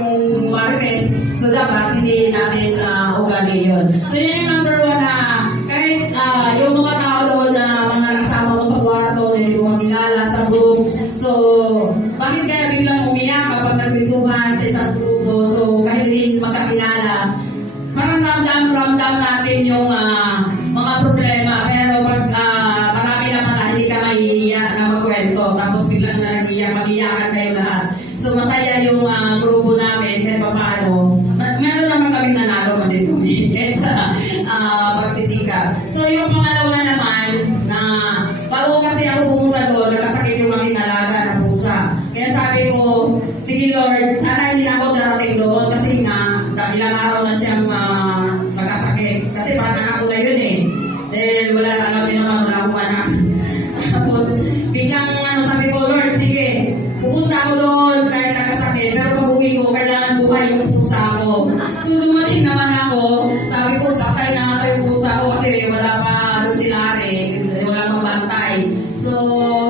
yung Martes. So, dapat hindi natin uh, ugali yun. So, yun yung number one na kahit ah, yung mga tao doon na mga kasama mo sa kwarto, na hindi mo makilala sa group. So, bakit kaya biglang umiyak kapag nagkwentuhan sa isang grupo? So, kahit hindi magkakilala, parang ramdam-ramdam natin yung ah, mga problema. Pero pag ah, marami na pala, hindi ka mahihiya na magkwento. Tapos biglang na nag-iyak, mag-iyakan kayo lahat. So masaya sa ah, pagsisikap. So yung pangalawa naman na bago kasi ako pumunta doon, nagkasakit yung aking alaga na pusa. Kaya sabi ko, sige Lord, sana hindi na ako darating doon kasi nga ilang araw na siyang ah, nagkasakit. Kasi parang ako na yun eh. Dahil wala na alam niyo naman wala akong anak. Tapos biglang ano sabi ko, Lord, sige, pupunta ako doon kahit nagkasakit. Pero pag uwi ko, kailangan buhay yung pusa ko. So dumating So,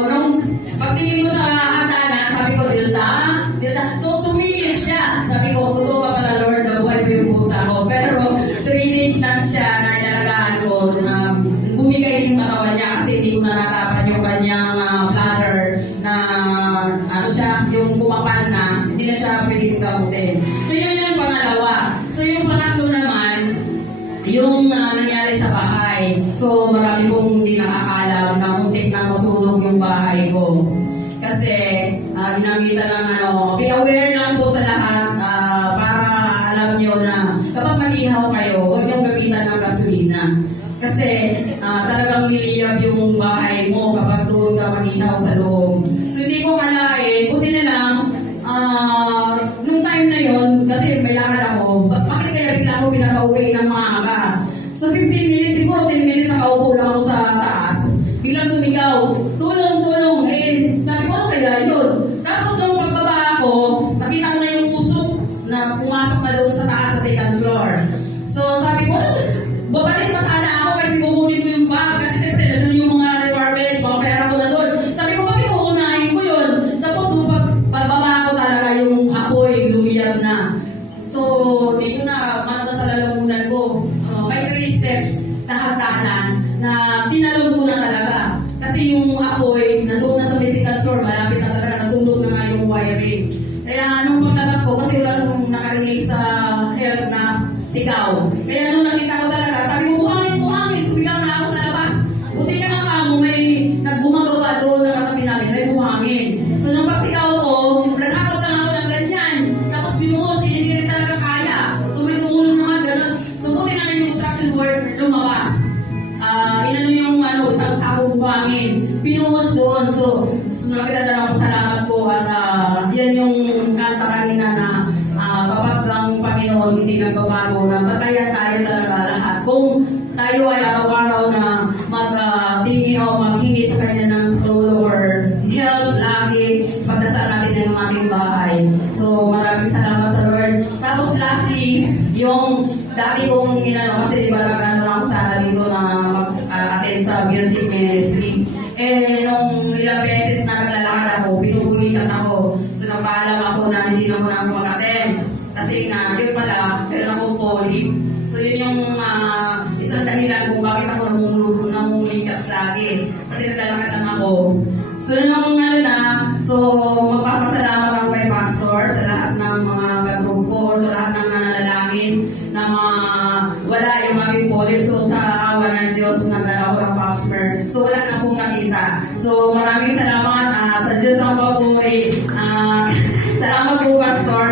nung pagtingin ko sa hagdanan, sabi ko, Dilda, Dilda. So, sumilip siya. Sabi ko, totoo ka pala, Lord, na buhay ko yung pusa ko. Pero, three days lang siya na inalagaan ko. Um, bumigay yung katawan niya kasi hindi ko nanagapan yung kanyang ah, bladder na ano siya, yung bumapal na, hindi na siya pwede yung ah, nangyari sa bahay. So, marami pong hindi nakakalam na muntik na masunog yung bahay ko. Kasi, uh, ginamitan ng ano, be aware lang po sa lahat ah, para alam nyo na kapag mag-ihaw kayo, huwag nyo gamitan ng gasolina. Kasi ah, talagang liliyab yung bahay mo kapag doon ka mag-ihaw sa loob. So, hindi ko kalain, buti na lang, ah, nung time na yon kasi may lakad ako, ba- bakit kaya bigla ako pinapauwi ng maaga? So 15 minutes, siguro 10 minutes nakaupo lang ako sa taas. Biglang sumigaw, tulong, tulong. Eh, sabi ko, ano kaya yun? Tapos nung pagbaba ako, nakita ko na yung tusok na pumasok na doon sa taas sa second floor. So sabi steps na hagdanan na tinalon ko na talaga. Kasi yung apoy, nandun na sa second floor, malapit na talaga, nasunog na nga yung wiring. Kaya nung paglabas ko, kasi wala nung nakarinig sa help na sigaw. Kaya nung nakita ko talaga, sabi ko, buhangin, buhangin, sumigaw na ako sa labas. Buti na lang kamo, may naggumagawa doon na katabi namin, may buhangin. So nung So, so nakita na salamat po at ah, yan yung kanta kanina na ah, kapag ang Panginoon hindi nagbabago, na batayan tayo talaga lahat. Kung tayo ay araw-araw na mag-tingin o maghingi sa Kanya ng saludo or help lagi, pagdasal natin ng ating bahay. So, maraming salamat sa Lord. Tapos lastly, yung dati kong inano, kasi di ba nag-ano ako sana dito na mag-attend sa music Kasi nga, yun pala, meron akong polyp. So, yun yung ah, isang dahilan kung bakit ako namumulikat lagi. Kasi naglalakad lang ako. So, yun yung ano na, so, magpapasalamat ako kay Pastor sa lahat ng mga kagroup ko sa lahat ng nananalangin na wala yung aming polyp. So, sa awa ng Diyos, ko ng Pastor. So, wala na pong nakita. So, maraming salamat ah, sa Diyos ang papuri. Ah, salamat po, Pastor,